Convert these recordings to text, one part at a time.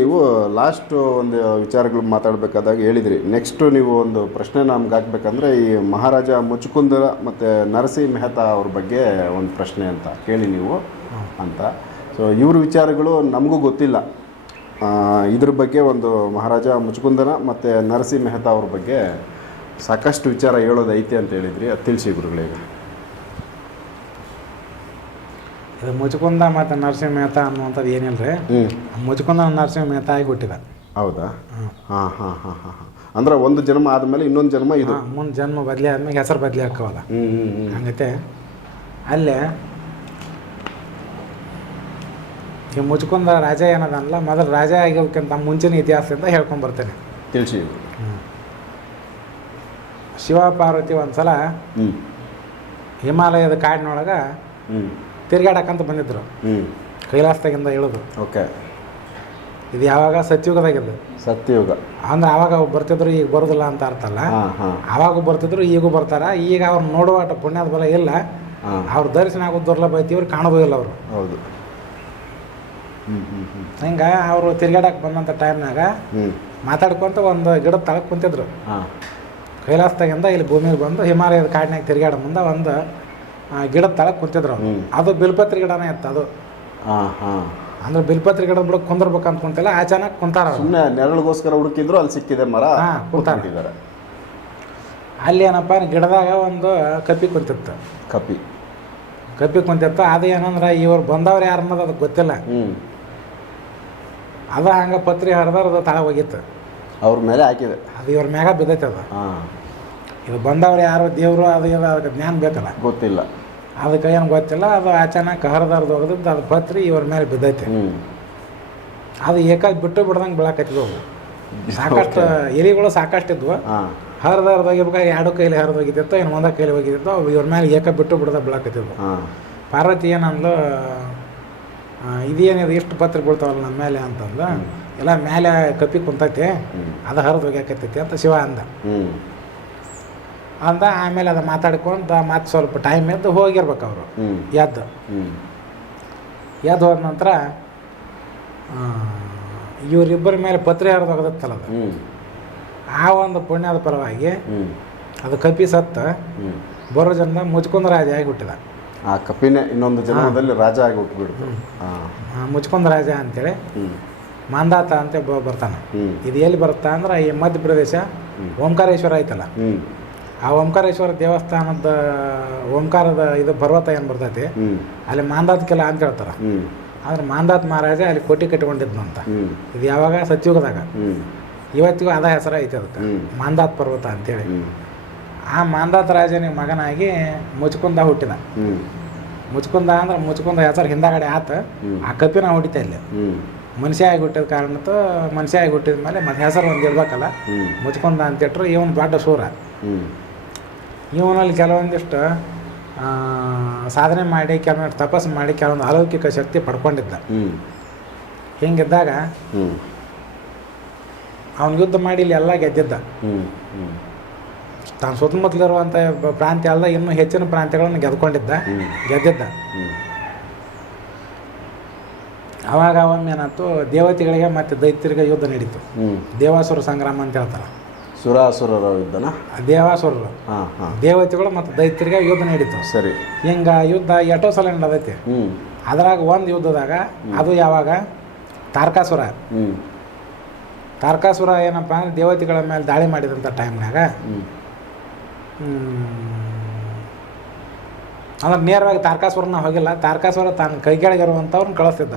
ನೀವು ಲಾಸ್ಟ್ ಒಂದು ವಿಚಾರಗಳು ಮಾತಾಡಬೇಕಾದಾಗ ಹೇಳಿದ್ರಿ. ನೆಕ್ಸ್ಟ್ ನೀವು ಒಂದು ಪ್ರಶ್ನೆ ನಮ್ಗೆ ಹಾಕ್ಬೇಕಂದ್ರೆ ಈ ಮಹಾರಾಜ ಮುಚುಕುಂದರ ಮತ್ತು ನರಸಿಂಹ ಮೆಹತಾ ಅವ್ರ ಬಗ್ಗೆ ಒಂದು ಪ್ರಶ್ನೆ ಅಂತ ಕೇಳಿ ನೀವು ಅಂತ. ಸೊ ಇವ್ರ ವಿಚಾರಗಳು ನಮಗೂ ಗೊತ್ತಿಲ್ಲ. ಇದ್ರ ಬಗ್ಗೆ ಒಂದು ಮಹಾರಾಜ ಮುಚುಕುಂದನ ಮತ್ತು ನರಸಿಂಹ ಮೆಹತಾ ಅವ್ರ ಬಗ್ಗೆ ಸಾಕಷ್ಟು ವಿಚಾರ ಹೇಳೋದೈತೆ ಅಂತ ಹೇಳಿದ್ರಿ. ಅದು ತಿಳಿಸಿ ಗುರುಗಳಿಗೆ ಇದು ಮುಚ್ಕುಂದ ಮತ್ತು ನರಸಿಂಹ ಮೆಹತಾ ಅನ್ನುವಂಥದ್ದು ಏನಿಲ್ಲ ರೀ ಹ್ಞೂ ಮುಚ್ಕುಂದ ನರಸಿಂಹ ಮೆಹತಾ ಆಗಿ ಹುಟ್ಟಿದ ಹೌದಾ? ಹಾಂ. ಹಾಂ ಹಾಂ ಹಾಂ ಅಂದ್ರೆ ಒಂದು ಜನ್ಮ ಆದಮೇಲೆ ಇನ್ನೊಂದು ಜನ್ಮ ಇದು? ಮುಂದೆ ಜನ್ಮ ಬದಲಿ ಆದ್ಮೇಲೆ ಹೆಸರು ಬದಲಿ ಹಾಕವಲ್ಲ ಹ್ಞೂ ಹಂಗೈತೆ. ಅಲ್ಲೇ ಈ ಮುಚ್ಕುಂದ ರಾಜ ಏನದಲ್ಲ ಮೊದಲು ರಾಜ ಆಗಿರೋಕ್ಕಿಂತ ಮುಂಚಿನ ಇತಿಹಾಸದಿಂದ ಹೇಳ್ಕೊಂಡು ಬರ್ತೇನೆ ತಿಳಿಸಿ ಶಿವ ಪಾರ್ವತಿ ಒಂದ್ಸಲ ಹ್ಞೂ ಹಿಮಾಲಯದ ಕಾಡಿನೊಳಗೆ ತಿರ್ಗಾಡಕ್ಕಂತ ಬಂದಿದ್ರು. ಕೈಲಾಸದಾಗಿಂದ ಹೇಳುದು. ಓಕೆ. ಇದು ಯಾವಾಗ ಸತ್ಯುಗದಾಗಿದ್ದು? ಸತ್ಯಯುಗ ಅಂದ್ರೆ ಆವಾಗ ಬರ್ತಿದ್ರು ಈಗ ಬರೋದಿಲ್ಲ ಅಂತ ಅರ್ಥ ಅಲ್ಲ. ಅವಾಗ ಆವಾಗ ಬರ್ತಿದ್ರು ಈಗೂ ಬರ್ತಾರ. ಈಗ ಅವ್ರು ನೋಡುವ ಪುಣ್ಯದ ಬಲ ಇಲ್ಲ. ಅವ್ರ ದರ್ಶನ ಆಗೋದು ದುರ್ಲಭ ಐತಿ ಇವ್ರು ಕಾಣೋದು ಇಲ್ಲ ಅವರು. ಹೌದು. ಹಿಂಗ ಅವರು ತಿರ್ಗಾಡಕ್ಕೆ ಬಂದಂಥ ಟೈಮ್ನಾಗ ಮಾತಾಡ್ಕೊಂತ ಒಂದು ಗಿಡದ ತಳಕ್ಕೆ ಕುಂತಿದ್ರು. ಹಾಂ. ಕೈಲಾಸದಾಗಿಂದ ಇಲ್ಲಿ ಭೂಮಿಗೆ ಬಂದು ಹಿಮಾಲಯದ ಕಾಡಿನಾಗ ತಿರ್ಗಾಡ ಮುಂದೆ ಒಂದು ಗಿಡದ ತಳ ಕುಂತಿದ್ರು ಅವ್ರು. ಅದು ಬಿಲ್ಪತ್ರಿ ಗಿಡನೇ ಇತ್ತು ಅದು. ಹಾಂ ಹಾಂ. ಅಂದ್ರೆ ಬಿಲ್ಪತ್ರಿ ಗಿಡದ ಬಿಡಕ್ಕೆ ಅಂತ ಕುಂತಿಲ್ಲ ಆಚಾನಕ್ ಕುಂತಾರ ಅವ್ರು. ಸುಮ್ಮನೆ ನೆರಳಿಗೋಸ್ಕರ ಹುಡುಕಿದ್ರು ಅಲ್ಲಿ ಸಿಕ್ಕಿದೆ ಮರ ಹಾಂ, ಕೂತಾರ. ಅಲ್ಲಿ ಏನಪ್ಪ ಗಿಡದಾಗ ಒಂದು ಕಪ್ಪಿ ಕುಂತಿತ್ತು. ಕಪಿ ಕಪ್ಪಿ ಕುಂತಿತ್ತು. ಅದು ಏನಂದ್ರೆ ಇವ್ರು ಬಂದವ್ರು ಯಾರು ಅನ್ನೋದು ಅದಕ್ಕೆ ಗೊತ್ತಿಲ್ಲ. ಅದು ಅದ ಹಂಗೆ ಪತ್ರಿ ಹರಿದಾರ ಅದು ತಳ ಹೋಗಿತ್ತು. ಅವ್ರ ಮೇಲೆ ಹಾಕಿದೆ. ಅದು ಇವ್ರ ಮ್ಯಾಗ ಬಿದ್ದೈತೆ ಅದು. ಹಾಂ. ಇದು ಬಂದವ್ರು ಯಾರು ದೇವರು ಅದು ಇದು ಅದಕ್ಕೆ ಜ್ಞಾನ ಬೇಕಲ್ಲ. ಗೊತ್ತಿಲ್ಲ. ಅದಕ್ಕೆ ಏನು ಗೊತ್ತಿಲ್ಲ ಅದು ಅಚಾನಕ್ ಹರಿದಾರ್ದು ಹೋಗದಿದ್ದು ಅದು ಪತ್ರಿ ಇವ್ರ ಮೇಲೆ ಬಿದ್ದೈತೆ. ಅದು ಏಕಾಗಿ ಬಿಟ್ಟು ಬಿಡ್ದಂಗೆ ಬೆಳಕತ್ತಿದ್ವು ಅವು. ಸಾಕಷ್ಟು ಎಲಿಗಳು ಸಾಕಷ್ಟು ಇದ್ವು ಹಾಂ. ಹರಿದು ಹರಿದು ಎರಡು ಕೈಲಿ ಹರಿದು ಹೋಗಿದ್ದಿತ್ತು ಇನ್ನು ಒಂದ ಕೈಲಿ ಹೋಗಿದ್ದಿತ್ತು ಅವು ಇವ್ರ ಮೇಲೆ ಏಕ ಬಿಟ್ಟು ಬಿಡ್ದ ಬೆಳಕತ್ತಿದ್ವು. ಪಾರ್ವತಿ ಏನಂದ್ಲು ಇದೇನಿದೆ ಎಷ್ಟು ಇಷ್ಟು ಪತ್ರ ಬೀಳ್ತಾವಲ್ಲ ನಮ್ಮ ಮೇಲೆ ಅಂತಂದು ಎಲ್ಲ ಮೇಲೆ ಕಪ್ಪಿ ಕುಂತೈತೆ ಅದು ಹರಿದು ಹೋಗ್ಯಾಕತ್ತೈತಿ ಅಂತ ಶಿವ ಅಂದ. ಅಂದ ಆಮೇಲೆ ಅದು ಮಾತಾಡ್ಕೊಂತ ಮತ್ತೆ ಸ್ವಲ್ಪ ಟೈಮ್ ಎದ್ದು ಹೋಗಿರ್ಬೇಕು ಅವರು. ಎದ್ದು. ಎದ್ದು ಹೋದ ನಂತರ ಇವರಿಬ್ಬರ ಮೇಲೆ ಪತ್ರೆ ಹರಿದು ಹೋಗದತ್ತಲ್ಲ ಅದು. ಆ ಒಂದು ಪುಣ್ಯದ ಪರವಾಗಿ ಅದು ಕಪಿ ಸತ್ತ ಬರೋ ಜನ ಮುಚ್ಕೊಂಡ ರಾಜ ಆಗಿ ಹುಟ್ಟಿದ ಆ ಕಪಿನೇ ಇನ್ನೊಂದು ಜನ್ಮದಲ್ಲಿ ರಾಜ ಆಗಿ ಹುಟ್ಟುಬಿಡ್ತು. ಹಾಂ. ಆ, ಮುಚ್ಕೊಂಡ ರಾಜ ಅಂತೇಳಿ ಮಾಂದಾತ ಅಂತ ಬರ್ತಾನೆ. ಇದು ಎಲ್ಲಿ ಬರುತ್ತಾ ಅಂದ್ರೆ ಈ ಮಧ್ಯಪ್ರದೇಶ ಓಂಕಾರೇಶ್ವರ ಐತಲ್ಲ. ಆ ಓಂಕಾರೇಶ್ವರ ದೇವಸ್ಥಾನದ ಓಂಕಾರದ ಇದು ಪರ್ವತ ಏನು ಬರ್ತೈತಿ? ಅಲ್ಲಿ ಮಾಂದಾತ್ ಕೆಲ ಅಂತ ಹೇಳ್ತಾರೆ. ಆದ್ರೆ ಮಾಂದಾತ್ ಮಹಾರಾಜ ಅಲ್ಲಿ ಕೋಟಿ ಕಟ್ಕೊಂಡಿದ್ನಂತ ಅಂತ. ಇದು ಯಾವಾಗ? ಸತ್ಯುಗದಾಗ. ಇವತ್ತಿಗೂ ಅದ ಹೆಸರು ಐತೆ ಅದಕ್ಕೆ. ಮಾಂದಾತ್ ಪರ್ವತ ಅಂತೇಳಿ. ಆ ಮಾಂದಾತ್ ರಾಜನಿಗೆ ಮಗನಾಗಿ ಮುಚ್ಕುಂದ ಹುಟ್ಟಿದ. ಮುಚ್ಕುಂದ ಅಂದ್ರೆ ಮುಚ್ಕುಂದ ಹೆಸರು ಹಿಂದಾಗಡೆ ಆತ. ಆ ಕಪ್ಪಿನ ಹೊಡಿತಾ ಇಲ್ಲಿ. ಮನುಷ್ಯ ಆಗಿ ಹುಟ್ಟಿದ ಕಾರಣತ್ತು ಮನುಷ್ಯ ಆಗಿ ಹುಟ್ಟಿದ ಮೇಲೆ ಮತ್ತೆ ಹೆಸರು ಒಂದು ಇರ್ಬೇಕಲ್ಲ. ಮುಚ್ಕೊಂದ ಮುಚ್ಕೊಂಡ ಅಂತಿಟ್ರು ಇವನು ದೊಡ್ಡ ಸೂರ ಹ್ಞೂ ಇವನಲ್ಲಿ ಕೆಲವೊಂದಿಷ್ಟು ಆ, ಸಾಧನೆ ಮಾಡಿ ಕೆಲವೊಂದು ತಪಸ್ಸು ಮಾಡಿ ಕೆಲವೊಂದು ಅಲೌಕಿಕ ಶಕ್ತಿ ಪಡ್ಕೊಂಡಿದ್ದ. ಹಿಂಗಿದ್ದಾಗ ಅವನು ಯುದ್ಧ ಮಾಡಿ ಇಲ್ಲಿ ಎಲ್ಲ ಗೆದ್ದಿದ್ದ. ತಾನು ಸುತ್ತಮುತ್ತಲಿರುವಂಥ ಪ್ರಾಂತ್ಯ ಅಲ್ಲ ಇನ್ನೂ ಹೆಚ್ಚಿನ ಪ್ರಾಂತ್ಯಗಳನ್ನು ಗೆದ್ಕೊಂಡಿದ್ದ ಗೆದ್ದಿದ್ದ. ಅವಾಗ ಒಮ್ಮೆ ಏನಾಯ್ತು ದೇವತೆಗಳಿಗೆ ಮತ್ತು ದೈತ್ಯರಿಗೆ ಯುದ್ಧ ನಡೀತು ದೇವಾಸುರ ಸಂಗ್ರಾಮ ಅಂತ ಹೇಳ್ತಾರೆ. ಸುರಾಸುರರ ಯುದ್ಧನ ದೇವಾಸುರರು. ಹಾಂ ಹಾಂ. ದೇವತೆಗಳು ಮತ್ತು ದೈತ್ಯರಿಗೆ ಯುದ್ಧ ನಡೀತು ಸರಿ. ಹಿಂಗೆ ಯುದ್ಧ ಎಷ್ಟೋ ಸಲ ನಡೆದೈತಿ. ಹ್ಞೂ ಅದ್ರಾಗ ಒಂದು ಯುದ್ಧದಾಗ ಅದು ಯಾವಾಗ? ತಾರಕಾಸುರ. ಹ್ಞೂ ತಾರಕಾಸುರ ಏನಪ್ಪ ಅಂದ್ರೆ ದೇವತೆಗಳ ಮೇಲೆ ದಾಳಿ ಮಾಡಿದಂಥ ಟೈಮ್ನಾಗ ಅಂದ್ರೆ ನೇರವಾಗಿ ತಾರಕಾಸುರನ ಹೋಗಿಲ್ಲ. ತಾರಕಾಸುರ ತಾನು ಕೈಗೆಳಗಿರುವಂಥವ್ರನ್ನ ಕಳಿಸ್ತಿದ್ದ.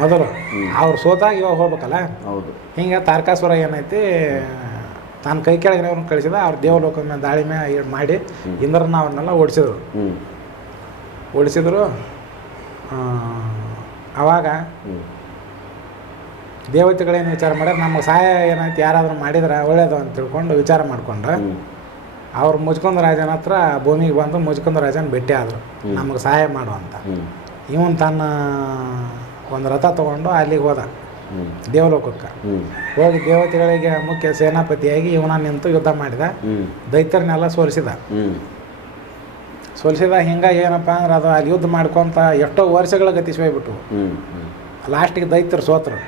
ಮೊದಲು. ಅವ್ರು ಸೋತಾಗ ಇವಾಗ ಹೋಗ್ಬೇಕಲ್ಲ? ಹೌದು. ಹಿಂಗೆ ತಾರಕಾಸುರ ಏನೈತಿ? ತಾನು ಕೈ ಕೆಳಗಿನವ್ರನ್ನ ಕಳಿಸಿದ ಅವ್ರ ದೇವಲೋಕದ ಮೇಲೆ ದಾಳಿ ಮೇಲೆ ಮಾಡಿ ಇಂದ್ರನ ಅವ್ರನ್ನೆಲ್ಲ ಓಡಿಸಿದ್ರು. ಓಡಿಸಿದ್ರು ಅವಾಗ ದೇವತೆಗಳೇನು ವಿಚಾರ ಮಾಡ್ಯಾರ ನಮಗೆ ಸಹಾಯ ಏನಾಯ್ತು ಯಾರಾದರೂ ಮಾಡಿದ್ರೆ ಒಳ್ಳೇದು ಅಂತ ತಿಳ್ಕೊಂಡು ವಿಚಾರ ಮಾಡಿಕೊಂಡ್ರೆ. ಅವ್ರು ಮುಜ್ಕೊಂದ ರಾಜನ ಹತ್ರ ಭೂಮಿಗೆ ಬಂದು ಮುಜ್ಕೊಂದ ರಾಜನ ಭೇಟಿ ಆದರು. ನಮಗೆ ಸಹಾಯ ಮಾಡು ಅಂತ. ಇವನು ತನ್ನ ಒಂದು ರಥ ತೊಗೊಂಡು ಅಲ್ಲಿಗೆ ಹೋದ. ದೇವಲೋಕಕ್ಕೆ. ಹೋಗಿ ದೇವತೆಗಳಿಗೆ ಮುಖ್ಯ ಸೇನಾಪತಿಯಾಗಿ ಇವನ ನಿಂತು ಯುದ್ಧ ಮಾಡಿದ. ದೈತ್ಯರನ್ನೆಲ್ಲ ಸೋಲಿಸಿದ. ಸೋಲಿಸಿದ ಹಿಂಗೆ ಏನಪ್ಪ ಅಂದ್ರೆ ಅದು ಅಲ್ಲಿ ಯುದ್ಧ ಮಾಡ್ಕೊಂತ ಎಷ್ಟೋ ವರ್ಷಗಳ ಗತಿಸಿ ಹೋಗ್ಬಿಟ್ಟು ಹ್ಞೂ ಹ್ಞೂ ಲಾಸ್ಟಿಗೆ ದೈತ್ಯರು ಸೋತರು.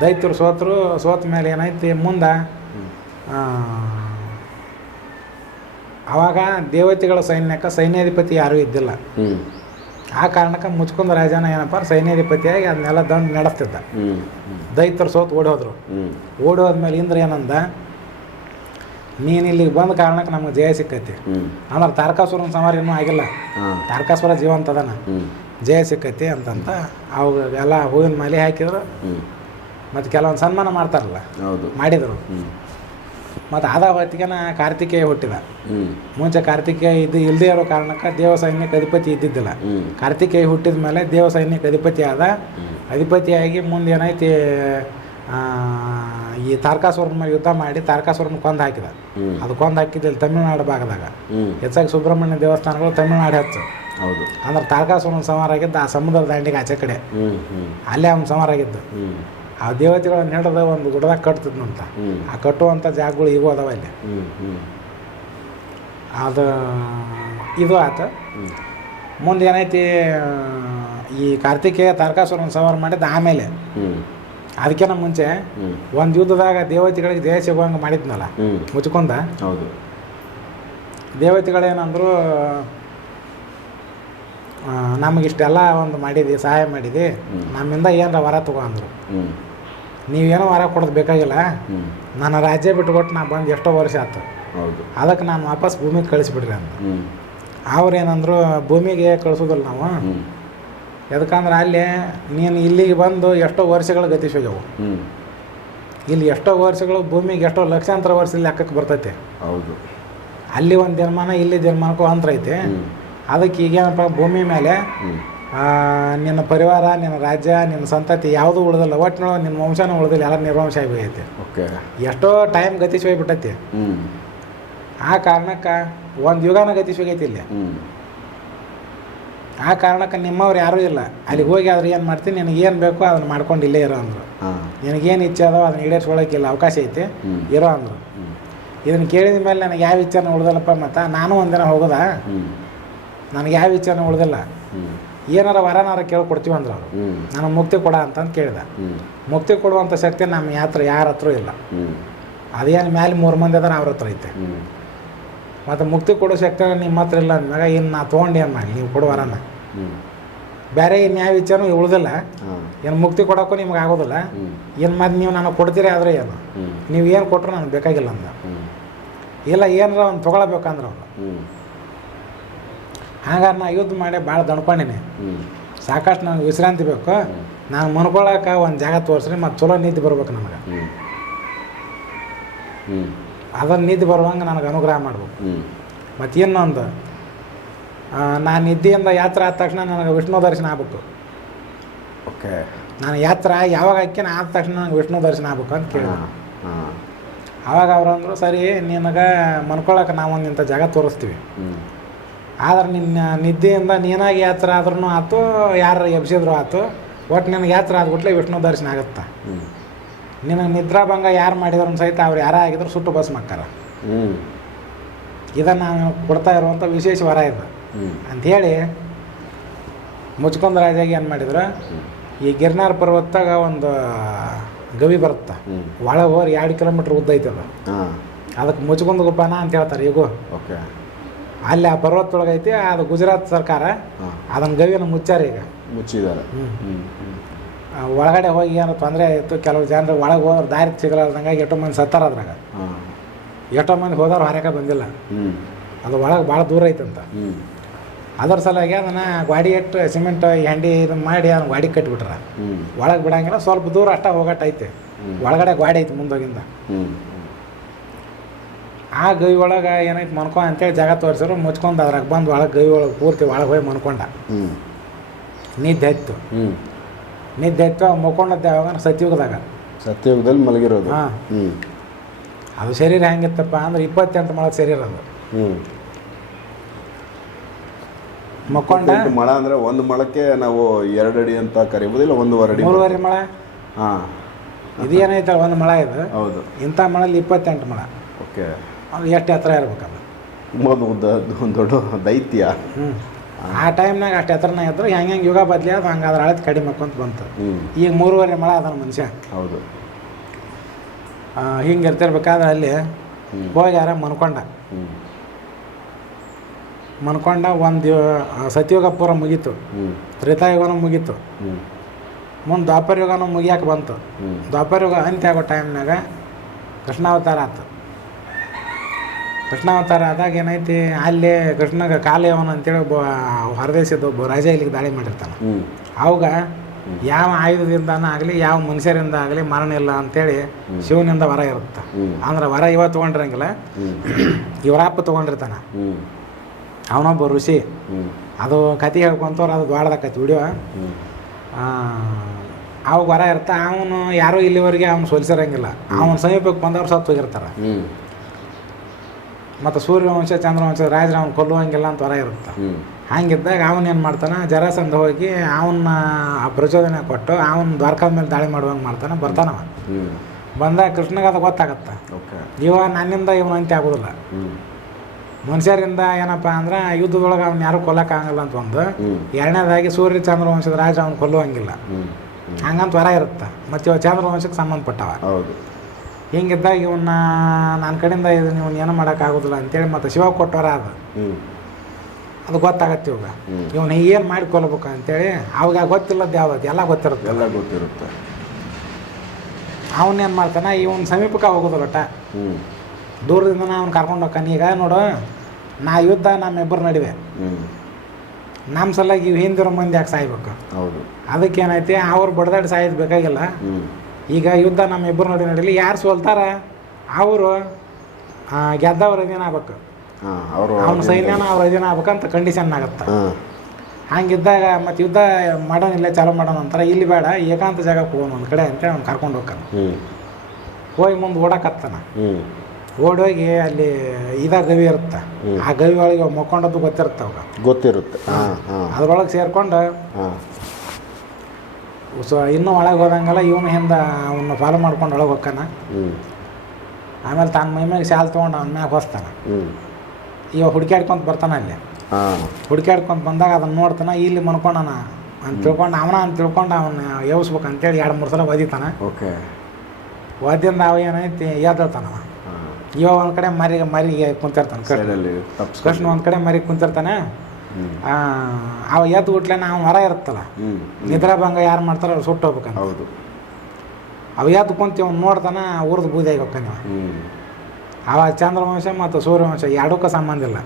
ದೈತ್ಯರು ಸೋತರು ಸೋತ ಮೇಲೆ ಏನೈತಿ ಮುಂದೆ ಆವಾಗ ದೇವತೆಗಳ ಸೈನ್ಯಕ್ಕೆ ಸೈನ್ಯಾಧಿಪತಿ ಯಾರೂ ಇದ್ದಿಲ್ಲ. ಆ ಕಾರಣಕ್ಕೆ ಮುಚ್ಕೊಂಡ ರಾಜನ ಏನಪ್ಪ ಸೈನ್ಯಾಧಿಪತಿಯಾಗಿ ಅದನ್ನೆಲ್ಲ ದಂಡ ನಡೆಸ್ತಿದ್ದ. ದೈತ್ಯರು ಸೋತು ಓಡಿ ಹೋದ್ರು ಹ್ಞೂ ಓಡಿ ಹೋದ್ಮೇಲೆ ಇಂದ್ರ ಏನಂದ ನೀನು ಇಲ್ಲಿಗೆ ಬಂದ ಕಾರಣಕ್ಕೆ ನಮ್ಗೆ ಜಯ ಸಿಕ್ಕೈತಿ. ಅಂದ್ರೆ ತಾರಕಾಸುರನ ಸಮಾರ ಇನ್ನೂ ಆಗಿಲ್ಲ. ತಾರಕಾಸುರ ಜೀವಂತ ಅದಾನ. ಜಯ ಸಿಕ್ಕೈತಿ ಅಂತಂತ ಅವಾಗ ಎಲ್ಲ ಹೂವಿನ ಮಲೆ ಹಾಕಿದ್ರು. ಮತ್ತು ಕೆಲವೊಂದು ಸನ್ಮಾನ ಮಾಡ್ತಾರಲ್ಲ ಹೌದು. ಮಾಡಿದರು. ಮತ್ತು ಆದ ಹೊತ್ತಿಗೆನ ಕಾರ್ತಿಕೇಯ ಹುಟ್ಟಿದ. ಮುಂಚೆ ಕಾರ್ತಿಕೇಯ ಇದು ಇಲ್ಲದೇ ಇರೋ ಕಾರಣಕ್ಕೆ ದೇವ ಸೈನ್ಯಕ್ಕೆ ಅಧಿಪತಿ ಇದ್ದಿದ್ದಿಲ್ಲ. ಕಾರ್ತಿಕೇಯ ಹುಟ್ಟಿದ ಮೇಲೆ ದೇವ ಸೈನ್ಯಕ್ಕೆ ಅಧಿಪತಿ ಆದ. ಅಧಿಪತಿಯಾಗಿ ಮುಂದೆ ಏನೈತಿ ಈ ತಾರಕಾಸುರನ ಮೇಲೆ ಯುದ್ಧ ಮಾಡಿ ತಾರಕಾಸುರನ ಕೊಂದು ಹಾಕಿದ. ಅದು ಕೊಂದು ಹಾಕಿದ್ದು ಇಲ್ಲಿ ತಮಿಳುನಾಡು ಭಾಗದಾಗ. ಹೆಚ್ಚಾಗಿ ಸುಬ್ರಹ್ಮಣ್ಯ ದೇವಸ್ಥಾನಗಳು ತಮಿಳುನಾಡು ಹೆಚ್ಚು. ಹೌದು. ಅಂದ್ರೆ ತಾರಕಾಸುರನ ಸಮಾರಾಗಿದ್ದ ಆಗಿದ್ದು ಆ ಸಮುದ್ರ ದಾಂಡಿಗೆ ಆಚೆ ಕಡೆ. ಅಲ್ಲೇ ಅವ್ನ ಸಮಾರ ಆಗಿದ್ದು. ಆ ದೇವತೆಗಳನ್ನ ನೆಡದ ಒಂದು ಗುಡದಾಗ ಕಟ್ತಿದ್ನಂತ. ಆ ಕಟ್ಟುವಂಥ ಜಾಗಗಳು ಇವು ಅದಾವ ಇಲ್ಲಿ. ಅದು ಇದು ಆತ. ಮುಂದೆ ಏನೈತಿ ಈ ಕಾರ್ತಿಕೇಯ ತಾರಕಾಸುರನ ಸವಾರ ಮಾಡಿದ್ದು ಆಮೇಲೆ. ಅದಕ್ಕಿಂತ ಮುಂಚೆ ಒಂದು ಯುದ್ಧದಾಗ ದೇವತೆಗಳಿಗೆ ದೇಹ ಸಿಗುವಂಗೆ ಮಾಡಿದ್ನಲ್ಲ. ಮುಚ್ಕೊಂಡ. ಹೌದು. ದೇವತೆಗಳೇನಂದ್ರು ನಮಗಿಷ್ಟೆಲ್ಲ ಒಂದು ಮಾಡಿದೆ ಸಹಾಯ ಮಾಡಿದಿ. ನಮ್ಮಿಂದ ಏನರ ವರ ತಗೋ ಅಂದರು. ಹ್ಞೂ ನೀವೇನೋ ವಾರ ಕೊಡೋದು ಬೇಕಾಗಿಲ್ಲ. ನಾನು ನನ್ನ ರಾಜ್ಯ ಬಿಟ್ಕೊಟ್ಟು ನಾ ಬಂದು ಎಷ್ಟೋ ವರ್ಷ ಆಯ್ತು. ಹೌದು. ಅದಕ್ಕೆ ನಾನು ವಾಪಸ್ ಭೂಮಿಗೆ ಕಳಿಸ್ಬಿಡ್ರಿ ಅಂತ ಅವ್ರು ಅವ್ರೇನಂದ್ರು ಭೂಮಿಗೆ ಕಳಿಸೋದಿಲ್ಲ ನಾವು. ಯಾಕಂದ್ರೆ ಅಲ್ಲಿ ನೀನು ಇಲ್ಲಿಗೆ ಬಂದು ಎಷ್ಟೋ ವರ್ಷಗಳು ಗತಿಸೋಗ್ಯವು ಇಲ್ಲಿ ಎಷ್ಟೋ ವರ್ಷಗಳು ಭೂಮಿಗೆ ಎಷ್ಟೋ ಲಕ್ಷಾಂತರ ವರ್ಷ ಲೆಕ್ಕಕ್ಕೆ ಬರ್ತೈತೆ. ಹೌದು. ಅಲ್ಲಿ ಒಂದು ಜನ್ಮಾನ ಇಲ್ಲಿ ಜನ್ಮಾನಕ್ಕೂ ಅಂತರ ಐತೆ. ಅದಕ್ಕೆ ಈಗೇನಪ್ಪ ಭೂಮಿ ಮೇಲೆ ನಿನ್ನ ಪರಿವಾರ ನಿನ್ನ ರಾಜ್ಯ ನಿನ್ನ ಸಂತತಿ ಯಾವುದು ಉಳಿದಿಲ್ಲ. ಒಟ್ಟಿನೊಳಗೆ ನಿನ್ನ ವಂಶನೂ ಉಳಿದಿಲ್ಲ. ಎಲ್ಲ ನಿರ್ವಂಶ ಆಗೋಗೈತೆ ಓಕೆ ಎಷ್ಟೋ ಟೈಮ್ ಗತಿಸಿ ಹೋಗ್ಬಿಟ್ಟೈತಿ. ಆ ಕಾರಣಕ್ಕೆ ಒಂದು ಯುಗನ ಗತಿಸಿ ಹೋಗೈತಿ ಇಲ್ಲಿ. ಆ ಕಾರಣಕ್ಕೆ ನಿಮ್ಮವ್ರು ಯಾರೂ ಇಲ್ಲ. ಅಲ್ಲಿಗೆ ಹೋಗಿ ಆದ್ರೆ ಏನು ಮಾಡ್ತೀನಿ? ನಿನಗೆ ಏನು ಬೇಕೋ ಅದನ್ನು ಮಾಡ್ಕೊಂಡು ಇಲ್ಲೇ ಇರೋ ಅಂದರು. ನಿನಗೇನು ಇಚ್ಛೆ ಅದೋ ಅದನ್ನ ಈಡೇರಿಸ್ಕೊಳ್ಳೋಕ್ಕಿಲ್ಲ ಅವಕಾಶ ಐತಿ. ಇರೋ ಅಂದರು. ಇದನ್ನು ಕೇಳಿದ ಮೇಲೆ ನನಗೆ ಯಾವ ವಿಚಾರನ ಉಳ್ದಲ್ಲಪ್ಪ ಮತ್ತು. ನಾನು ಒಂದಿನ ಹೋಗೋದ? ನನಗೆ ಯಾವ ವಿಚಾರನ ಉಳ್ದಿಲ್ಲ. ಏನಾರ ವರನಾರ ಕೇಳ್ಕೊಡ್ತೀವಿ ಅಂದ್ರೆ ಅವರು. ನಾನು ನನಗೆ ಮುಕ್ತಿ ಕೊಡ ಅಂತಂದು ಕೇಳಿದ. ಮುಕ್ತಿ ಕೊಡುವಂಥ ಶಕ್ತಿ ನಮ್ಮ ಯಾತ್ರ ಯಾರ ಹತ್ರ ಇಲ್ಲ. ಅದೇನು ಮ್ಯಾಲೆ ಮೂರು ಮಂದಿ ಅದಾರ ಅವ್ರ ಹತ್ರ ಐತೆ. ಮತ್ತು ಮುಕ್ತಿ ಕೊಡೋ ಶಕ್ತಿ ನಿಮ್ಮ ಹತ್ರ ಇಲ್ಲ ಅಂದಾಗ ಇನ್ನು ನಾ ತೊಗೊಂಡು ಏನು ಮಾಡಿ ನೀವು ಕೊಡು ವರನ. ಬೇರೆ ನ್ಯಾಯ ಇಚ್ಛೆನೂ ಉಳ್ದಿಲ್ಲ ಏನು ಮುಕ್ತಿ ಕೊಡೋಕ್ಕೂ ನಿಮ್ಗೆ ಆಗೋದಿಲ್ಲ. ಏನು ಮತ್ತೆ ನೀವು ನನಗೆ ಕೊಡ್ತೀರಿ ಆದರೆ ಏನು? ನೀವು ಏನು ಕೊಟ್ಟರು ನನಗೆ ಬೇಕಾಗಿಲ್ಲ ಅಂದ. ಇಲ್ಲ ಏನಾರ ಒಂದು ತೊಗೊಳಬೇಕಂದ್ರೆ ಅವ್ರು. ಹ್ಞೂ ಹಾಗಾದ್ರೆ ನಾ ಯುದ್ಧ ಮಾಡಿ ಭಾಳ ದಣ್ಕೊಂಡಿನಿ. ಸಾಕಷ್ಟು ನನಗೆ ವಿಶ್ರಾಂತಿ ಬೇಕು. ನಾನು ಮನ್ಕೊಳಕ್ಕೆ ಒಂದು ಜಾಗ ತೋರಿಸ್ರಿ ಮತ್ತು ಚಲೋ ನಿದ್ದೆ ಬರ್ಬೇಕು ನನಗೆ. ಅದನ್ನು ನಿದ್ದೆ ಬರುವಂಗೆ ನನಗೆ ಅನುಗ್ರಹ ಮಾಡ್ಬೇಕು. ಮತ್ತು ಇನ್ನೊಂದು ನಾನು ನಿದ್ದೆಯಿಂದ ಯಾತ್ರೆ ಆದ ತಕ್ಷಣ ನನಗೆ ವಿಷ್ಣು ದರ್ಶನ ಆಗ್ಬೇಕು. ಓಕೆ. ನಾನು ಯಾತ್ರೆ ಯಾವಾಗ ಹಾಕಿನ ಆದ ತಕ್ಷಣ ನನಗೆ ವಿಷ್ಣು ದರ್ಶನ ಆಗ್ಬೇಕು ಅಂತ ಕೇಳಿದೆ. ಹಾಂ ಆವಾಗ ಅವ್ರು ಅಂದರು ಸರಿ ನಿನಗೆ ಮನ್ಕೊಳಕ್ಕೆ ನಾವೊಂದು ಇಂಥ ಜಾಗ ತೋರಿಸ್ತೀವಿ. ಆದ್ರೆ ನಿನ್ನ ನಿದ್ದೆಯಿಂದ ನೀನಾಗಿ ಯಾತ್ರೆ ಆದ್ರೂ ಆಯ್ತು ಯಾರು ಎಬ್ಸಿದ್ರು ಆಯ್ತು ಒಟ್ಟು ನಿನಗೆ ಯಾತ್ರೆ ಆದ್ಬಿಟ್ಲೆ ವಿಷ್ಣು ದರ್ಶನ ಆಗುತ್ತೆ. ನಿನಗೆ ನಿದ್ರಾ ನಿದ್ರಾಭಂಗ ಯಾರು ಮಾಡಿದ್ರು ಸಹಿತ ಅವ್ರು ಯಾರೇ ಆಗಿದ್ರು ಸುಟ್ಟು ಬಸ್ ಮಾಡ್ತಾರೆ ಇದನ್ನು ನಾನು ಕೊಡ್ತಾ ಇರುವಂಥ ವಿಶೇಷ ವರ ಇದು. ಅಂಥೇಳಿ ಮುಚ್ಕೊಂಡ ರಾಜಾಗಿ ಏನು ಮಾಡಿದ್ರು ಈ ಗಿರ್ನಾರ್ ಪರ್ವತಾಗ ಒಂದು ಗವಿ ಬರುತ್ತೆ. ಒಳಗೆ ಹೋಗಿ ಎರಡು ಕಿಲೋಮೀಟ್ರ್ ಉದ್ದ ಐತೆ ಅದು ಅದಕ್ಕೆ ಮುಚ್ಕೊಂದ ಗುಬ್ಬಾನ ಅಂತ ಹೇಳ್ತಾರೆ ಈಗೂ ಓಕೆ. ಅಲ್ಲಿ ಆ ಪರ್ವತೊಳಗೈತಿ ಐತಿ ಅದು ಗುಜರಾತ್ ಸರ್ಕಾರ. ಅದನ್ನ ಗವಿನ ಮುಚ್ಚಾರ ಈಗ. ಮುಚ್ಚಿದ್ದಾರೆ. ಒಳಗಡೆ ಹೋಗಿ ಏನೋ ತೊಂದರೆ ಆಯಿತು ಕೆಲವು ಜನರು ಒಳಗೆ ಹೋದ್ರೆ ದಾರಿ ಸಿಗಲಾರ್ದಂಗೆ ಎಷ್ಟೋ ಮಂದಿ ಸತ್ತಾರ ಅದ್ರಾಗ. ಎಷ್ಟೋ ಮಂದಿ ಹೋದವ್ರು ಹೊರಗೆ ಬಂದಿಲ್ಲ. ಅದು ಒಳಗೆ ಭಾಳ ದೂರ ಐತಂತ ಅದರ ಅದ್ರ ಸಲುವಾಗಿ ಅದನ್ನು ಗಾಡಿ ಇಟ್ಟು ಸಿಮೆಂಟ್ ಹೆಂಡಿ ಇದನ್ನ ಮಾಡಿ ಅದನ್ನ ಗಾಡಿ ಕಟ್ಬಿಟ್ರ. ಒಳಗೆ ಬಿಡಂಗಿಲ್ಲ ಸ್ವಲ್ಪ ದೂರ ಅಷ್ಟ ಹೋಗಟ್ಟೈತೆ ಒಳಗಡೆ ಗಾಡಿ ಐತೆ ಮುಂದೋಗಿಂದ. ಆ ಗವಿ ಒಳಗೆ ಏನಾಯ್ತು ಮನ್ಕೊ ಅಂತೇಳಿ ಜಾಗ ತೋರಿಸಿದ್ರು ಮುಚ್ಕೊಂಡು ಅದ್ರಾಗ ಬಂದು ಒಳಗೆ ಗವಿ ಒಳಗೆ ಪೂರ್ತಿ ಒಳಗೆ ಹೋಗಿ ಮನ್ಕೊಂಡ. ನಿದ್ದೆ ಹತ್ತು ನಿದ್ದೆ ಹತ್ತು ಮುಕ್ಕೊಂಡದ್ದು ಯಾವಾಗ? ಸತ್ಯುಗದಾಗ. ಸತ್ಯಯುಗದಲ್ಲಿ ಮಲಗಿರೋದು. ಹಾಂ. ಹ್ಞೂ ಅದು ಶರೀರ ಹೆಂಗಿತ್ತಪ್ಪ ಅಂದ್ರೆ ಇಪ್ಪತ್ತೆಂಟು ಮಳೆ ಶರೀರ ಅದು. ಮಕ್ಕೊಂಡ? ಮಳ ಅಂದ್ರೆ ಒಂದು ಮೊಳಕ್ಕೆ ನಾವು ಎರಡು ಅಡಿ ಅಂತ ಕರಿಬೋದಿಲ್ಲ ಒಂದೂವರೆ ಅಡಿ ಮೂರುವರೆ ಮೊಳ? ಹಾಂ. ಇದು ಏನೈತಲ್ಲ ಒಂದು ಮೊಳ ಇದು? ಹೌದು. ಇಂಥ ಮೊಳಲ್ಲಿ ಇಪ್ಪತ್ತೆಂಟು ಮಳ. ಓಕೆ. ಎಷ್ಟು ಎತ್ತರ ಇರ್ಬೇಕಲ್ಲ. ಮೊದಲು ಒಂದು ದೊಡ್ಡ ದೈತ್ಯ. ಆ ಟೈಮ್ನಾಗ ಅಷ್ಟು ಎತ್ತರನ ಇದ್ರೆ ಹೆಂಗೆ ಹೆಂಗೆ ಯುಗ ಬದಲಿ ಅದು ಹಂಗೆ ಅದ್ರ ಅಳತೆ ಕಡಿಮೆ ಆಕೊಂತ ಬಂತು. ಈಗ ಮೂರುವರೆ ಮಳೆ ಅದಾನ ಮನುಷ್ಯ. ಹೌದು. ಹಿಂಗೆ ಇರ್ತಿರ್ಬೇಕಾದ್ರೆ ಅಲ್ಲಿ ಹೋಗಿ ಯಾರ ಮನ್ಕೊಂಡ. ಮನ್ಕೊಂಡ ಒಂದು ಸತ್ಯುಗ ಪೂರ ಮುಗೀತು. ತ್ರೇತಾಯುಗನೂ ಮುಗೀತು. ಮುಂದೆ ದ್ವಾಪರ ಯುಗನೂ ಮುಗಿಯಾಕೆ ಬಂತು. ದ್ವಾಪರ್ಯುಗ ದ್ವಾಪರ ಯುಗ ಅಂತ್ಯ ಆಗೋ ಟೈಮ್ನಾಗ ಕೃಷ್ಣಾವತಾರ ಆತು. ಕೃಷ್ಣಾವತಾರ ಆದಾಗ ಏನೈತಿ ಅಲ್ಲಿ ಕೃಷ್ಣಗ ಕಾಲೇವನ ಅಂತೇಳಿ ಒಬ್ಬ ಹೊರದೇಶದ ಒಬ್ಬ ರಾಜ ಇಲ್ಲಿಗೆ ದಾಳಿ ಮಾಡಿರ್ತಾನೆ. ಅವಾಗ ಯಾವ ಆಯುಧದಿಂದನ ಆಗಲಿ ಯಾವ ಮನುಷ್ಯರಿಂದ ಆಗಲಿ ಮರಣ ಇಲ್ಲ ಅಂತೇಳಿ ಶಿವನಿಂದ ವರ ಇರುತ್ತೆ. ಅಂದ್ರೆ ವರ ಇವ ತಗೊಂಡಿರಂಗಿಲ್ಲ ಇವರಪ್ಪ ತೊಗೊಂಡಿರ್ತಾನ. ಅವನೊಬ್ಬ ಋಷಿ. ಅದು ಕತೆ ಹೇಳ್ಕೊಂತವ್ರು ಅದು ದ್ವಾಡದಾಕೈತಿ ವಿಡಿಯೋ. ಅವಾಗ ವರ ಇರ್ತಾ ಅವನು ಯಾರೂ ಇಲ್ಲಿವರೆಗೆ ಅವ್ನು ಸೋಲಿಸಿರಂಗಿಲ್ಲ. ಅವನ ಸಮೀಪಕ್ಕೆ ಬಂದವ್ರು ಸತ್ತು ಹೋಗಿರ್ತಾರೆ. ಮತ್ತು ಸೂರ್ಯವಂಶ ಚಂದ್ರವಂಶ ರಾಜರ ಅವ್ನು ಕೊಲ್ಲುವಂಗಿಲ್ಲ ಅಂತ ವರ ಇರುತ್ತೆ. ಹಂಗಿದ್ದಾಗ ಅವನು ಏನು ಮಾಡ್ತಾನೆ ಜರಾಸಂದ ಹೋಗಿ ಅವನ್ನ ಆ ಪ್ರಚೋದನೆ ಕೊಟ್ಟು ಅವನ ದ್ವಾರಕದ ಮೇಲೆ ದಾಳಿ ಮಾಡುವಂಗೆ ಮಾಡ್ತಾನೆ ಬರ್ತಾನವ ಬಂದಾಗ ಕೃಷ್ಣಗೆ ಅದು ಗೊತ್ತಾಗತ್ತೆ. ಇವ ನನ್ನಿಂದ ಇವನು ಅಂತ್ಯ ಆಗೋದಿಲ್ಲ. ಮನುಷ್ಯರಿಂದ ಏನಪ್ಪ ಅಂದ್ರೆ ಯುದ್ಧದೊಳಗೆ ಅವ್ನು ಯಾರು ಕೊಲ್ಲಕ್ಕಾಗಲ್ಲ ಅಂತ ಒಂದು. ಎರಡನೇದಾಗಿ ಸೂರ್ಯ ಚಂದ್ರವಂಶದ ರಾಜ ಅವ್ನು ಕೊಲ್ಲುವಂಗಿಲ್ಲ. ಹಂಗಂತ ವರ ಇರುತ್ತೆ. ಮತ್ತು ಇವ ಚಂದ್ರವಂಶಕ್ಕೆ ಸಂಬಂಧಪಟ್ಟವ. ಹಿಂಗಿದ್ದಾಗ ಇವನ್ನ ನನ್ನ ಕಡೆಯಿಂದ ಇದು ನೀವು ಏನು ಮಾಡೋಕ್ಕಾಗೋದಿಲ್ಲ ಅಂತೇಳಿ ಮತ್ತು ಶಿವ ಕೊಟ್ಟವರ ಅದು. ಅದು ಗೊತ್ತಾಗತ್ತೆ ಇವಾಗ. ಇವನು ಏನು ಮಾಡಿ ಕೊಲ್ಬೇಕು ಅಂತೇಳಿ ಅವಾಗ ಗೊತ್ತಿಲ್ಲದ್ದು ಯಾವ್ದು? ಎಲ್ಲ ಗೊತ್ತಿರುತ್ತೆ. ಎಲ್ಲ ಗೊತ್ತಿರುತ್ತೆ. ಅವನೇನು ಮಾಡ್ತಾನೆ ಇವನ್ ಸಮೀಪಕ್ಕೆ ಹೋಗೋದಿಲ್ಲ ಒಟ್ಟ ದೂರದಿಂದ ಅವ್ನು ಕರ್ಕೊಂಡು ಹೋಗ್ತಾನೆ. ಈಗ ನೋಡು ನಾ ಯುದ್ಧ ನಮ್ಮಿಬ್ಬರು ನಡುವೆ. ನಮ್ಮ ಸಲುವಾಗಿ ಇವು ಹಿಂದಿರೋ ಮಂದಿ ಯಾಕೆ ಸಾಯ್ಬೇಕು? ಹೌದು. ಅದಕ್ಕೇನೈತಿ ಅವ್ರು ಬಡ್ದಾಡಿ ಸಾಯೋದು ಬೇಕಾಗಿಲ್ಲ. ಈಗ ಯುದ್ಧ ನಮ್ಮ ಇಬ್ಬರು ನೋಡಿ ನಡೀಲಿ. ಯಾರು ಸೋಲ್ತಾರ? ಅವರು ಗೆದ್ದವ್ರ ಅಧೀನ ಆಗ್ಬೇಕು. ಅವರು ಅವನ ಸೈನ್ಯನ ಅವ್ರ ಅಧೀನ ಆಗ್ಬೇಕಂತ ಕಂಡೀಷನ್ ಆಗುತ್ತೆ. ಹಂಗಿದ್ದಾಗ ಮತ್ತು ಯುದ್ಧ ಮಾಡೋಣ ಇಲ್ಲೇ ಚಾಲೂ ಮಾಡೋಣ ಅಂತಾರೆ. ಇಲ್ಲಿ ಬೇಡ ಏಕಾಂತ ಜಾಗಕ್ಕೆ ಹೋಗೋಣ ಒಂದು ಕಡೆ ಅಂತೇಳಿ ಅವ್ನು ಕರ್ಕೊಂಡು ಹೋಗ್ತಾನೆ. ಹೋಗಿ ಮುಂದೆ ಓಡಾಕತ್ತಾನ. ಓಡೋಗಿ ಅಲ್ಲಿ ಇದ ಗವಿ ಇರುತ್ತೆ. ಆ ಗವಿ ಒಳಗೆ ಮಕ್ಕೊಂಡದ್ದು ಗೊತ್ತಿರುತ್ತೆ ಅವಾಗ. ಗೊತ್ತಿರುತ್ತೆ. ಅದ್ರೊಳಗೆ ಸೇರ್ಕೊಂಡು ಸೊ ಇನ್ನೂ ಒಳಗೆ ಹೋದಂಗೆಲ್ಲ ಇವನು ಹಿಂದೆ ಅವನ್ನ ಫಾಲೋ ಮಾಡ್ಕೊಂಡು ಒಳಗೆ ಹೋಗ್ತಾನ. ಆಮೇಲೆ ತನ್ನ ಮೈ ಮ್ಯಾಗ ಶಾಲ್ ತೊಗೊಂಡು ಅವನ ಮ್ಯಾಗ ಹೊಸ್ತಾನ. ಇವ ಹುಡ್ಕ್ಯಾಡ್ಕೊಂತ ಬರ್ತಾನ ಅಲ್ಲಿ. ಹುಡುಕ್ಯಾಡ್ಕೊಂತ ಬಂದಾಗ ಅದನ್ನ ನೋಡ್ತಾನ ಇಲ್ಲಿ ಮನ್ಕೊಂಡನ ಅಂತ ತಿಳ್ಕೊಂಡು ಅವನ ಅಂತ ತಿಳ್ಕೊಂಡು ಅವನ್ನ ಯೋಸ್ಬೇಕು ಅಂತೇಳಿ ಎರಡು ಮೂರು ಸಲ ಒದಿತಾನ. ಓಕೆ. ಒದ್ದಿಂದ ಅವ ಏನೈತಿ ಎದ್ದೇಳ್ತಾನವ ಇವ ಒಂದು ಕಡೆ ಮರಿ ಮರಿಗೆ ಕುಂತಿರ್ತಾನೆ. ಕೃಷ್ಣ ಒಂದು ಕಡೆ ಮರಿ ಕುಂತಿರ್ತಾನೆ. ಅವ ಎದ್ದು ಹುಟ್ಲೇನ ನಾವು ಹೊರ ಇರುತ್ತಲ್ಲ ನಿದ್ರಾ ನಿದ್ರಾಭಂಗ ಯಾರು ಮಾಡ್ತಾರೋ ಅವ್ರು ಸುಟ್ಟು ಹೋಗ್ಬೇಕಂತ. ಹೌದು. ಅವ ಎದ್ದು ಕುಂತಿ ಅವ್ನು ನೋಡ್ತಾನ ಊರ್ದು ಬೂದಿಯಾಗಿ ಹೋಗ್ತಾನೆ ಅವ. ಚಂದ್ರವಂಶ ಮತ್ತು ಸೂರ್ಯವಂಶ ಎರಡಕ್ಕೂ ಸಂಬಂಧ ಇಲ್ಲ.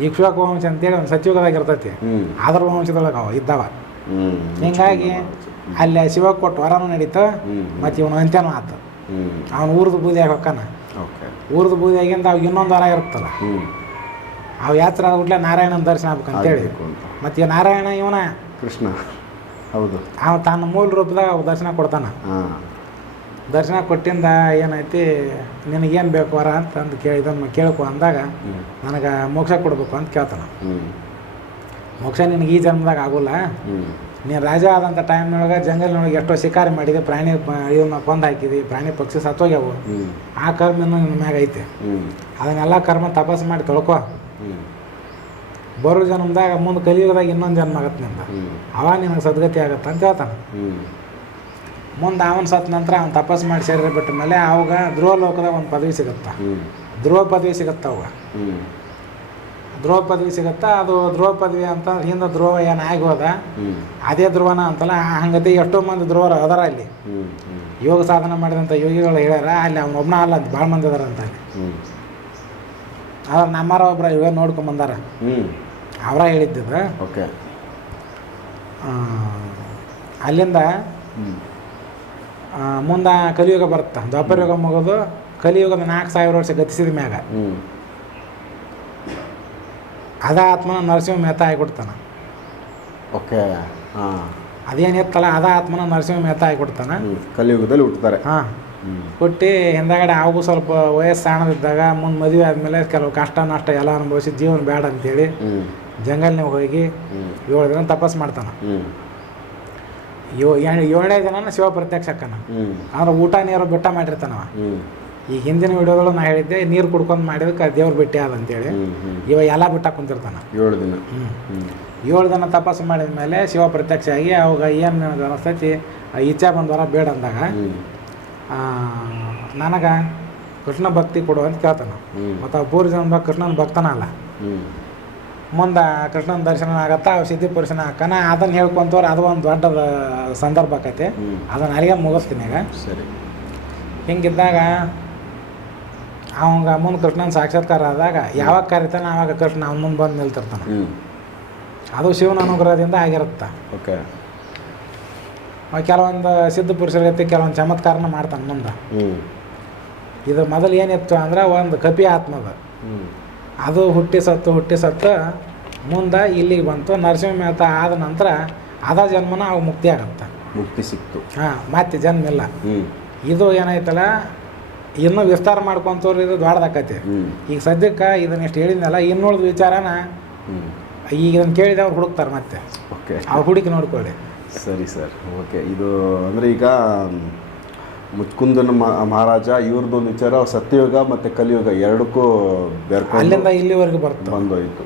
ಈ ವಂಶ ಅಂತೇಳಿ ಒಂದು ಸತ್ಯುಗದಾಗ ಇರ್ತೈತಿ. ಅದ್ರ ವಂಶದೊಳಗೆ ಅವ ಇದ್ದಾವ. ಹಿಂಗಾಗಿ ಅಲ್ಲಿ ಶಿವ ಕೊಟ್ಟು ವರನೂ ನಡೀತು ಮತ್ತು ಇವನು ಅಂತ್ಯನೂ ಆತು. ಅವನು ಊರ್ದು ಬೂದಿಯಾಗಿ ಓಕೆ. ಊರ್ದು ಬೂದಿಯಾಗಿಂದ ಅವಾಗ ಇನ್ನೊಂದು ವರ ಇರುತ್ತಲ್ಲ. ಅವ ಯಾತ್ರ ಆಗ್ಬಿಟ್ಲೆ ನಾರಾಯಣನ ದರ್ಶನ ಆಗ್ಬೇಕಂತೇಳಿ. ಮತ್ತು ನಾರಾಯಣ ಇವನ ಕೃಷ್ಣ. ಹೌದು. ಅವ ತನ್ನ ಮೂಲ ರೂಪದಾಗ ಅವ ದರ್ಶನ ಕೊಡ್ತಾನ. ದರ್ಶನ ಕೊಟ್ಟಿಂದ ಏನೈತಿ ನಿನಗೇನು ಬೇಕು ವರ ಅಂತ ಅಂದು ಕೇಳಿ ಇದನ್ನು ಕೇಳಕು ಅಂದಾಗ ನನಗೆ ಮೋಕ್ಷ ಕೊಡಬೇಕು ಅಂತ ಕೇಳ್ತಾನ. ಮೋಕ್ಷ ನಿನಗೆ ಈ ಜನ್ಮದಾಗ ಆಗೋಲ್ಲ. ನೀನು ರಾಜ ಆದಂಥ ಟೈಮ್ನೊಳಗೆ ಜಂಗಲ್ನೊಳಗೆ ಎಷ್ಟೋ ಶಿಕಾರಿ ಮಾಡಿದೆ ಪ್ರಾಣಿ ಇದನ್ನ ಕೊಂದು ಹಾಕಿದಿ ಪ್ರಾಣಿ ಪಕ್ಷಿ ಸತ್ತೋಗ್ಯಾವು. ಆ ಕರ್ಮ ನಿನ್ನ ಮ್ಯಾಗ ಐತೆ. ಅದನ್ನೆಲ್ಲ ಕರ್ಮ ತಪಾಸು ಮಾಡಿ ತೊಳ್ಕೊ. ಬರೋ ಜನ್ಮದಾಗ ಮುಂದೆ ಕಲಿಯೋದಾಗ ಇನ್ನೊಂದು ಜನ್ಮ ಆಗತ್ತೆ ನಿಂದ. ಅವ ನಿನಗೆ ಸದ್ಗತಿ ಆಗತ್ತೆ ಅಂತ ಹೇಳ್ತಾನೆ. ಮುಂದೆ ಅವನ ಸತ್ತ ನಂತರ ಅವ್ನು ತಪಸ್ ಮಾಡಿ ಸೇರಿ ಬಿಟ್ಟ ಮೇಲೆ ಅವಾಗ ಧ್ರುವ ಲೋಕದಾಗ ಒಂದು ಪದವಿ ಸಿಗುತ್ತಾ. ಧ್ರುವ ಪದವಿ ಸಿಗುತ್ತ ಅವಾಗ? ಧ್ರುವ ಪದವಿ ಸಿಗುತ್ತಾ? ಅದು ಧ್ರುವ ಪದವಿ ಅಂತ ಹಿಂದೆ ಧ್ರುವ ಏನು ಆಗಿ ಹೋದ? ಅದೇ ಧ್ರುವನ ಅಂತಲ್ಲ ಹಂಗತಿ ಎಷ್ಟೋ ಮಂದಿ ಧ್ರುವರು ಅದಾರ ಅಲ್ಲಿ. ಯೋಗ ಸಾಧನೆ ಮಾಡಿದಂಥ ಯೋಗಿಗಳು ಹೇಳ್ಯಾರ ಅಲ್ಲಿ ಅವ್ನ ಒಬ್ಬನ ಅಲ್ಲ ಅಂತ ಭಾಳ ಮಂದಿ ಅದಾರ ಅಂತ ಅಲ್ಲಿ ಅದ್ರ ನಮ್ಮರ ಒಬ್ರ ಇವೇ ನೋಡ್ಕೊಂಡ್ ಬಂದಾರ. ಹ್ಞೂ ಅವರ ಹೇಳಿದ್ದದ. ಓಕೆ. ಅಲ್ಲಿಂದ ಮುಂದ ಮುಂದೆ ಕಲಿಯುಗ ಬರುತ್ತೆ. ದ್ವಾಪರ ಯುಗ ಮುಗಿದು ಕಲಿಯುಗದ ನಾಲ್ಕು ಸಾವಿರ ವರ್ಷ ಗತಿಸಿದ ಮ್ಯಾಗ. ಹ್ಞೂ ಅದ ಆತ್ಮನ ನರಸಿಂಹ ಮೆಹತಾ ಆಗಿಬಿಡ್ತಾನ. ಓಕೆ ಹಾಂ. ಅದೇನಿತ್ತಲ್ಲ ಅದ ಆತ್ಮನ ನರಸಿಂಹ ಮೆಹತ ಆಗಿಬಿಡ್ತಾನ ಹ್ಞೂ ಕಲಿಯುಗದಲ್ಲಿ ಹುಟ್ಟುತ್ತಾರೆ ಹಾಂ. ಹುಟ್ಟಿ ಹಿಂದಗಡೆ ಅವು ಸ್ವಲ್ಪ ವಯಸ್ಸು ಸಣ್ಣದಿದ್ದಾಗ ಮುಂದೆ ಮದುವೆ ಆದಮೇಲೆ ಕೆಲವು ಕಷ್ಟ ನಷ್ಟ ಎಲ್ಲ ಅನುಭವಿಸಿ ಜೀವನ ಬೇಡ ಅಂತೇಳಿ ಜಂಗಲ್ ಜಂಗಲ್ನಾಗ ಹೋಗಿ ಏಳು ದಿನ ತಪಸ್ ಮಾಡ್ತಾನ. ಯೋ ಏಳನೇ ದಿನ ಶಿವ ಪ್ರತ್ಯಕ್ಷ ಅಕ್ಕನ ಅಂದ್ರೆ ಊಟ ನೀರು ಬೆಟ್ಟ ಮಾಡಿರ್ತಾನವ. ಈ ಈಗ ಹಿಂದಿನ ವಿಡಿಯೋಗಳು ನಾ ಹೇಳಿದ್ದೆ ನೀರು ಕುಡ್ಕೊಂಡು ಮಾಡಿದಕ್ಕೆ ದೇವ್ರ ಭೇಟಿ ಅದಂತೇಳಿ ಇವ ಎಲ್ಲ ಬಿಟ್ಟ ಕುಂತಿರ್ತಾನೆ. ಏಳು ದಿನ. ಹ್ಞೂ ಏಳು ದಿನ ತಪಾಸು ಮಾಡಿದ ಮೇಲೆ ಶಿವ ಪ್ರತ್ಯಕ್ಷ ಆಗಿ ಅವಾಗ ಏನು ನನಗೆ ಅನಿಸ್ತೈತಿ? ಇಚ್ಛೆ ಬಂದವರ ಬೇಡ ಅಂದಾಗ ನನಗೆ ಕೃಷ್ಣ ಭಕ್ತಿ ಕೊಡು ಅಂತ ಕೇಳ್ತಾನೆ. ಮತ್ತು ಪೂರ್ವ ಜನ ಕೃಷ್ಣನ ಭಕ್ತನ ಅಲ್ಲ. ಮುಂದೆ ಕೃಷ್ಣನ ದರ್ಶನ ಆಗತ್ತಾ ಅವ್ರು ಸಿದ್ಧಿ ಪುರುಷನ ಹಾಕನ ಅದನ್ನು ಹೇಳ್ಕೊಂತವ್ರು ಅದು ಒಂದು ದೊಡ್ಡ ಸಂದರ್ಭ ಆಕೈತಿ. ಅದನ್ನು ಅಲ್ಲಿಗೆ ಮುಗಿಸ್ತೀನಿ ಈಗ. ಸರಿ. ಹಿಂಗಿದ್ದಾಗ ಅವಂಗ ಮುಂದೆ ಕೃಷ್ಣನ ಸಾಕ್ಷಾತ್ಕಾರ ಆದಾಗ ಯಾವಾಗ ಕರಿತಾನೆ ಆವಾಗ ಕೃಷ್ಣ ಅವನ ಮುಂದೆ ಬಂದು ನಿಲ್ತಿರ್ತಾನೆ. ಅದು ಶಿವನ ಅನುಗ್ರಹದಿಂದ ಆಗಿರುತ್ತೆ. ಓಕೆ. ಕೆಲವೊಂದು ಸಿದ್ಧ ಪುರುಷರ ಜೊತೆ ಕೆಲವೊಂದು ಚಮತ್ಕಾರನ ಮಾಡ್ತಾನೆ ಮುಂದೆ. ಇದು ಮೊದಲು ಏನಿತ್ತು ಅಂದ್ರೆ ಒಂದು ಕಪಿ ಆತ್ಮದ. ಅದು ಹುಟ್ಟಿ ಸತ್ತು ಹುಟ್ಟಿ ಸತ್ತು ಮುಂದೆ ಇಲ್ಲಿಗೆ ಬಂತು. ನರಸಿಂಹ ಮೇಹತ ಆದ ನಂತರ ಅದ ಜನ್ಮನ ಅವು ಮುಕ್ತಿ ಆಗುತ್ತೆ. ಮುಕ್ತಿ ಸಿಕ್ತು. ಹಾಂ ಮತ್ತೆ ಜನ್ಮ ಇಲ್ಲ. ಇದು ಏನಾಯ್ತಲ್ಲ ಇನ್ನೂ ವಿಸ್ತಾರ ಮಾಡ್ಕೊಂತವ್ರು ಇದು ದೊಡ್ಡದಾಕೈತಿ. ಈಗ ಸದ್ಯಕ್ಕೆ ಇದನ್ನ ಇಷ್ಟು ಹೇಳಿದ್ನಲ್ಲ ಇನ್ನುಳಿದ ವಿಚಾರನ ಈಗ ನಾನು ಕೇಳಿದ ಅವ್ರು ಹುಡುಕ್ತಾರೆ ಮತ್ತೆ. ಓಕೆ ಆ ಹುಡುಕಿ ನೋಡ್ಕೊಳ್ಳಿ. ಸರಿ ಸರ್ ಓಕೆ ಇದು ಅಂದರೆ ಈಗ ಮುಚ್ಕುಂದನ ಮಹಾರಾಜ ಇವ್ರದ್ದೊಂದು ವಿಚಾರ ಸತ್ಯಯುಗ ಮತ್ತು ಕಲಿಯುಗ ಎರಡಕ್ಕೂ ಬೆರ್ಕೊಂಡು ಅಲ್ಲಿಂದ ಇಲ್ಲಿವರೆಗೂ ಬರ್ತದೆ ಬಂದೋಯ್ತು.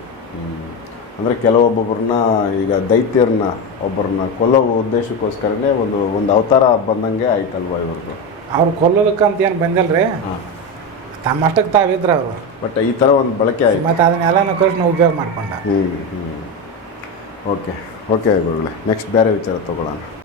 ಅಂದರೆ ಕೆಲವೊಬ್ಬೊಬ್ಬರನ್ನ ಈಗ ದೈತ್ಯರನ್ನ ಒಬ್ಬರನ್ನ ಕೊಲ್ಲೋ ಉದ್ದೇಶಕ್ಕೋಸ್ಕರನೇ ಒಂದು ಒಂದು ಅವತಾರ ಬಂದಂಗೆ ಆಯ್ತಲ್ವಾ ಇವ್ರದ್ದು ಅವ್ರು ಕೊಲ್ಲೋದಕ್ಕಂತ ಏನು ಬಂದಲ್ರಿ? ಹಾಂ. ತಮ್ಮಷ್ಟಕ್ಕೆ ತಾವಿದ್ರು ಅವರು. ಬಟ್ ಈ ಥರ ಒಂದು ಬಳಕೆ ಆಯಿತು. ಮತ್ತು ಅದನ್ನೆಲ್ಲನೂ ಕೃಷ್ಣ ಉಪಯೋಗ ಮಾಡ್ಕೊಂಡ. ಹ್ಞೂ ಹ್ಞೂ ಓಕೆ ಓಕೆ ಗುರುಗಳೇ ನೆಕ್ಸ್ಟ್ ಬೇರೆ ವಿಚಾರ ತೊಗೊಳ್ಳೋಣ.